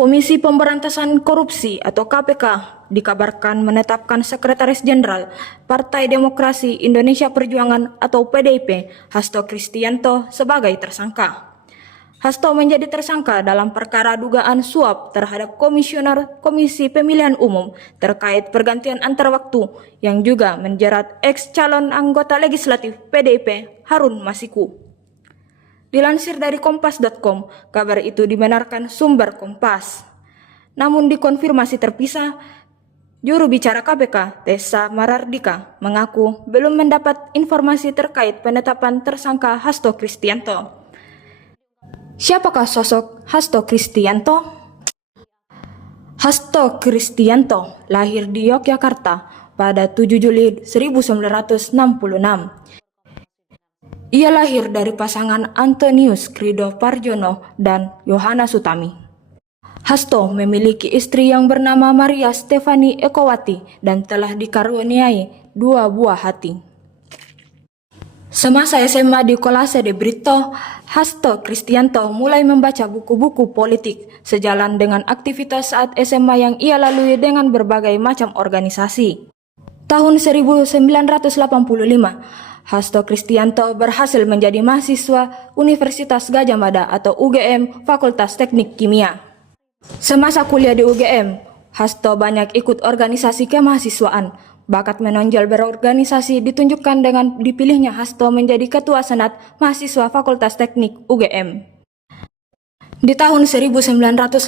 Komisi Pemberantasan Korupsi atau KPK dikabarkan menetapkan Sekretaris Jenderal Partai Demokrasi Indonesia Perjuangan atau PDIP, Hasto Kristianto sebagai tersangka. Hasto menjadi tersangka dalam perkara dugaan suap terhadap Komisioner Komisi Pemilihan Umum terkait pergantian antar waktu yang juga menjerat ex-calon anggota legislatif PDIP Harun Masiku. Dilansir dari kompas.com, kabar itu dibenarkan sumber Kompas. Namun dikonfirmasi terpisah, juru bicara KPK, Tessa Marardika, mengaku belum mendapat informasi terkait penetapan tersangka Hasto Kristianto. Siapakah sosok Hasto Kristianto? Hasto Kristianto lahir di Yogyakarta pada 7 Juli 1966. Ia lahir dari pasangan Antonius Krido Parjono dan Yohana Sutami. Hasto memiliki istri yang bernama Maria Stefani Ekowati dan telah dikaruniai 2 buah hati. Semasa SMA di Kolase de Brito, Hasto Kristianto mulai membaca buku-buku politik sejalan dengan aktivitas saat SMA yang ia lalui dengan berbagai macam organisasi. Tahun 1985, Hasto Kristianto berhasil menjadi mahasiswa Universitas Gadjah Mada atau UGM Fakultas Teknik Kimia. Semasa kuliah di UGM, Hasto banyak ikut organisasi kemahasiswaan. Bakat menonjol berorganisasi ditunjukkan dengan dipilihnya Hasto menjadi Ketua Senat Mahasiswa Fakultas Teknik UGM. Di tahun 1986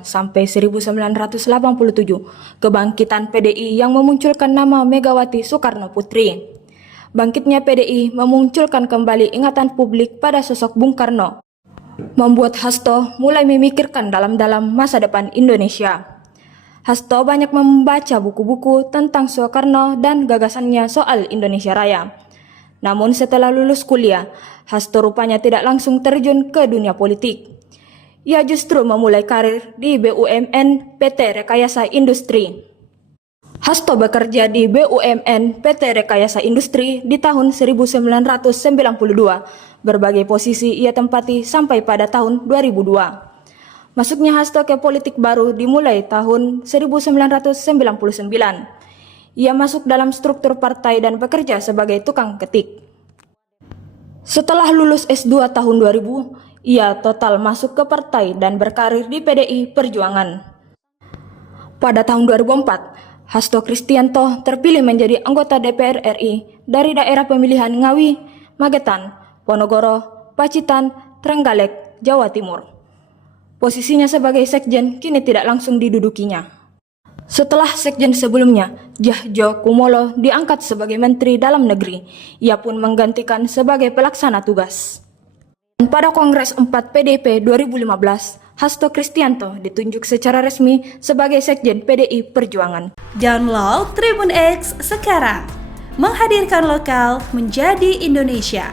sampai 1987, kebangkitan PDI yang memunculkan nama Megawati Soekarno Putri. Bangkitnya PDI memunculkan kembali ingatan publik pada sosok Bung Karno, membuat Hasto mulai memikirkan dalam-dalam masa depan Indonesia. Hasto banyak membaca buku-buku tentang Soekarno dan gagasannya soal Indonesia Raya. Namun setelah lulus kuliah, Hasto rupanya tidak langsung terjun ke dunia politik. Ia justru memulai karir di BUMN PT Rekayasa Industri. Hasto bekerja di BUMN PT Rekayasa Industri di tahun 1992. Berbagai posisi ia tempati sampai pada tahun 2002. Masuknya Hasto ke politik baru dimulai tahun 1999. Ia masuk dalam struktur partai dan bekerja sebagai tukang ketik. Setelah lulus S2 tahun 2000, ia total masuk ke partai dan berkarir di PDI Perjuangan. Pada tahun 2004, Hasto Kristianto terpilih menjadi anggota DPR RI dari daerah pemilihan Ngawi, Magetan, Ponorogo, Pacitan, Trenggalek, Jawa Timur. Posisinya sebagai sekjen kini tidak langsung didudukinya. Setelah sekjen sebelumnya, Djahjo Kumolo diangkat sebagai Menteri Dalam Negeri. Ia pun menggantikan sebagai pelaksana tugas. Dan pada Kongres 4 PDIP 2015, Hasto Kristianto ditunjuk secara resmi sebagai sekjen PDI Perjuangan. Download Tribun X sekarang, menghadirkan lokal menjadi Indonesia.